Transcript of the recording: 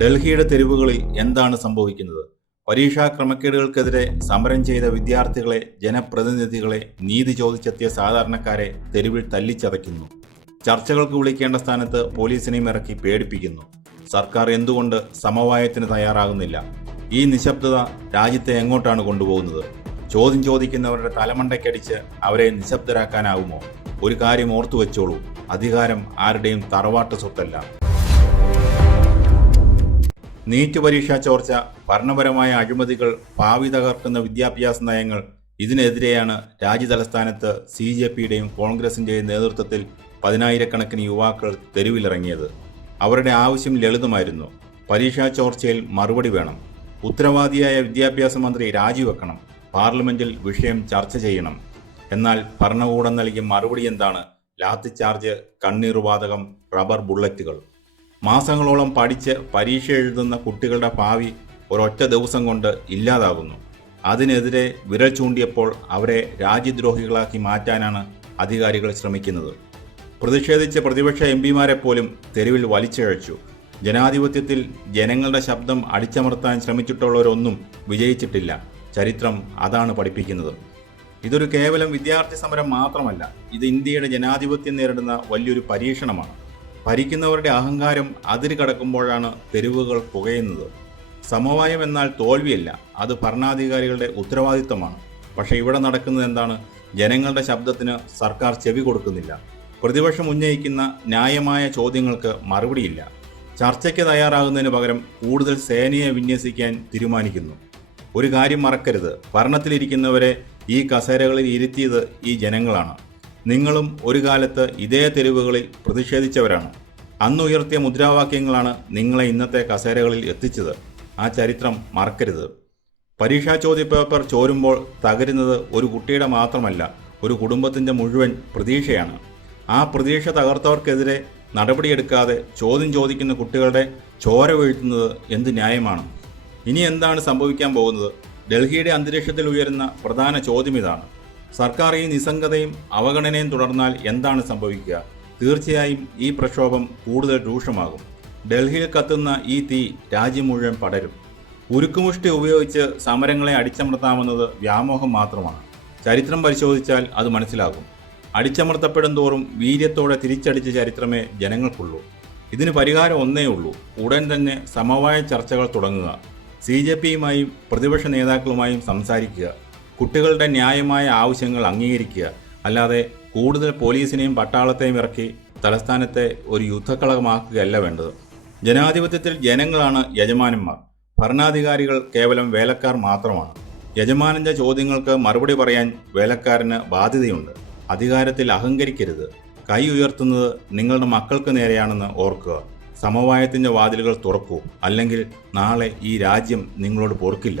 ഡൽഹിയുടെ തെരുവുകളിൽ എന്താണ് സംഭവിക്കുന്നത്? പരീക്ഷാ ക്രമക്കേടുകൾക്കെതിരെ സമരം ചെയ്ത വിദ്യാർത്ഥികളെ, ജനപ്രതിനിധികളെ, നീതി ചോദിച്ചെത്തിയ സാധാരണക്കാരെ തെരുവിൽ തല്ലിച്ചതയ്ക്കുന്നു. ചർച്ചകൾക്ക് വിളിക്കേണ്ട സ്ഥാനത്ത് പോലീസിനെയും ഇറക്കി പേടിപ്പിക്കുന്നു. സർക്കാർ എന്തുകൊണ്ട് സമവായത്തിന് തയ്യാറാകുന്നില്ല? ഈ നിശബ്ദത രാജ്യത്തെ എങ്ങോട്ടാണ് കൊണ്ടുപോകുന്നത്? ചോദ്യം ചോദിക്കുന്നവരുടെ തലമണ്ടയ്ക്കടിച്ച് അവരെ നിശബ്ദരാക്കാനാവുമോ? ഒരു കാര്യം ഓർത്തു വെച്ചോളൂ, അധികാരം ആരുടെയും തറവാട്ട് സ്വത്തല്ല. നീറ്റ് പരീക്ഷാ ചോർച്ച, ഭരണപരമായ അഴിമതികൾ, ഭാവി തകർക്കുന്ന വിദ്യാഭ്യാസ നയങ്ങൾ, ഇതിനെതിരെയാണ് രാജ്യതലസ്ഥാനത്ത് CJPയുടെയും കോൺഗ്രസിൻ്റെയും നേതൃത്വത്തിൽ പതിനായിരക്കണക്കിന് യുവാക്കൾ തെരുവിലിറങ്ങിയത്. അവരുടെ ആവശ്യം ലളിതമായിരുന്നു: പരീക്ഷാ ചോർച്ചയിൽ മറുപടി വേണം, ഉത്തരവാദിയായ വിദ്യാഭ്യാസ മന്ത്രി രാജിവെക്കണം, പാർലമെന്റിൽ വിഷയം ചർച്ച ചെയ്യണം. എന്നാൽ ഭരണകൂടം നൽകിയ മറുപടി എന്താണ്? ലാത്തിച്ചാർജ്, കണ്ണീർവാതകം, റബ്ബർ ബുള്ളറ്റുകൾ. മാസങ്ങളോളം പഠിച്ച് പരീക്ഷ എഴുതുന്ന കുട്ടികളുടെ ഭാവി ഒരൊറ്റ ദിവസം കൊണ്ട് ഇല്ലാതാകുന്നു. അതിനെതിരെ വിരൽ ചൂണ്ടിയപ്പോൾ അവരെ രാജ്യദ്രോഹികളാക്കി മാറ്റാനാണ് അധികാരികൾ ശ്രമിക്കുന്നത്. പ്രതിഷേധിച്ച പ്രതിപക്ഷ MPമാരെ പോലും തെരുവിൽ വലിച്ചിഴച്ചു. ജനാധിപത്യത്തിൽ ജനങ്ങളുടെ ശബ്ദം അടിച്ചമർത്താൻ ശ്രമിച്ചിട്ടുള്ളവരൊന്നും വിജയിച്ചിട്ടില്ല. ചരിത്രം അതാണ് പഠിപ്പിക്കുന്നത്. ഇതൊരു കേവലം വിദ്യാർത്ഥി സമരം മാത്രമല്ല, ഇത് ഇന്ത്യയുടെ ജനാധിപത്യം നേരിടുന്ന വലിയൊരു പരീക്ഷണമാണ്. ഭരിക്കുന്നവരുടെ അഹങ്കാരം അതിര് കടക്കുമ്പോഴാണ് തെരുവുകൾ പുകയുന്നത്. സമവായം എന്നാൽ തോൽവിയല്ല, അത് ഭരണാധികാരികളുടെ ഉത്തരവാദിത്തമാണ്. പക്ഷേ ഇവിടെ നടക്കുന്നത് എന്താണ്? ജനങ്ങളുടെ ശബ്ദത്തിന് സർക്കാർ ചെവി കൊടുക്കുന്നില്ല. പ്രതിപക്ഷം ഉന്നയിക്കുന്ന ന്യായമായ ചോദ്യങ്ങൾക്ക് മറുപടിയില്ല. ചർച്ചയ്ക്ക് തയ്യാറാകുന്നതിന് പകരം കൂടുതൽ സേനയെ വിന്യസിക്കാൻ തീരുമാനിക്കുന്നു. ഒരു കാര്യം മറക്കരുത്, ഭരണത്തിലിരിക്കുന്നവരെ ഈ കസേരകളിൽ ഇരുത്തിയത് ഈ ജനങ്ങളാണ്. നിങ്ങളും ഒരു കാലത്ത് ഇതേ തെരുവുകളിൽ പ്രതിഷേധിച്ചവരാണ്. അന്നുയർത്തിയ മുദ്രാവാക്യങ്ങളാണ് നിങ്ങളെ ഇന്നത്തെ കസേരകളിൽ എത്തിച്ചത്. ആ ചരിത്രം മറക്കരുത്. പരീക്ഷാ ചോദ്യപേപ്പർ ചോരുമ്പോൾ തകരുന്നത് ഒരു കുട്ടിയുടെ മാത്രമല്ല, ഒരു കുടുംബത്തിൻ്റെ മുഴുവൻ പ്രതീക്ഷയാണ്. ആ പ്രതീക്ഷ തകർത്തവർക്കെതിരെ നടപടിയെടുക്കാതെ ചോദ്യം ചോദിക്കുന്ന കുട്ടികളുടെ ചോര വീഴ്ത്തുന്നത് എന്ത് ന്യായമാണ്? ഇനി എന്താണ് സംഭവിക്കാൻ പോകുന്നത്? ഡൽഹിയുടെ അന്തരീക്ഷത്തിൽ ഉയരുന്ന പ്രധാന ചോദ്യം ഇതാണ്: സർക്കാർ ഈ നിസ്സംഗതയും അവഗണനയും തുടർന്നാൽ എന്താണ് സംഭവിക്കുക? തീർച്ചയായും ഈ പ്രക്ഷോഭം കൂടുതൽ രൂക്ഷമാകും. ഡൽഹിയിൽ കത്തുന്ന ഈ തീ രാജ്യം മുഴുവൻ പടരും. ഉരുക്കുമുഷ്ടി ഉപയോഗിച്ച് സമരങ്ങളെ അടിച്ചമർത്താമെന്നത് വ്യാമോഹം മാത്രമാണ്. ചരിത്രം പരിശോധിച്ചാൽ അത് മനസ്സിലാകും. അടിച്ചമർത്തപ്പെടും തോറും വീര്യത്തോടെ തിരിച്ചടിച്ച ചരിത്രമേ ജനങ്ങൾക്കുള്ളൂ. ഇതിന് പരിഹാരം ഒന്നേ ഉള്ളൂ: ഉടൻ തന്നെ സമവായ ചർച്ചകൾ തുടങ്ങുക. CJPയുമായും പ്രതിപക്ഷ നേതാക്കളുമായും സംസാരിക്കുക. കുട്ടികളുടെ ന്യായമായ ആവശ്യങ്ങൾ അംഗീകരിക്കുക. അല്ലാതെ കൂടുതൽ പോലീസിനെയും പട്ടാളത്തെയും ഇറക്കി തലസ്ഥാനത്തെ ഒരു യുദ്ധക്കളമാക്കുകയല്ല വേണ്ടത്. ജനാധിപത്യത്തിൽ ജനങ്ങളാണ് യജമാനന്മാർ. ഭരണാധികാരികൾ കേവലം വേലക്കാർ മാത്രമാണ്. യജമാനന്റെ ചോദ്യങ്ങൾക്ക് മറുപടി പറയാൻ വേലക്കാരന് ബാധ്യതയുണ്ട്. അധികാരത്തിൽ അഹങ്കരിക്കരുത്. കൈ ഉയർത്തുന്നത് നിങ്ങളുടെ മക്കൾക്ക് നേരെയാണെന്ന് ഓർക്കുക. സമവായത്തിൻ്റെ വാതിലുകൾ തുറക്കൂ, അല്ലെങ്കിൽ നാളെ ഈ രാജ്യം നിങ്ങളോട് പൊറുക്കില്ല.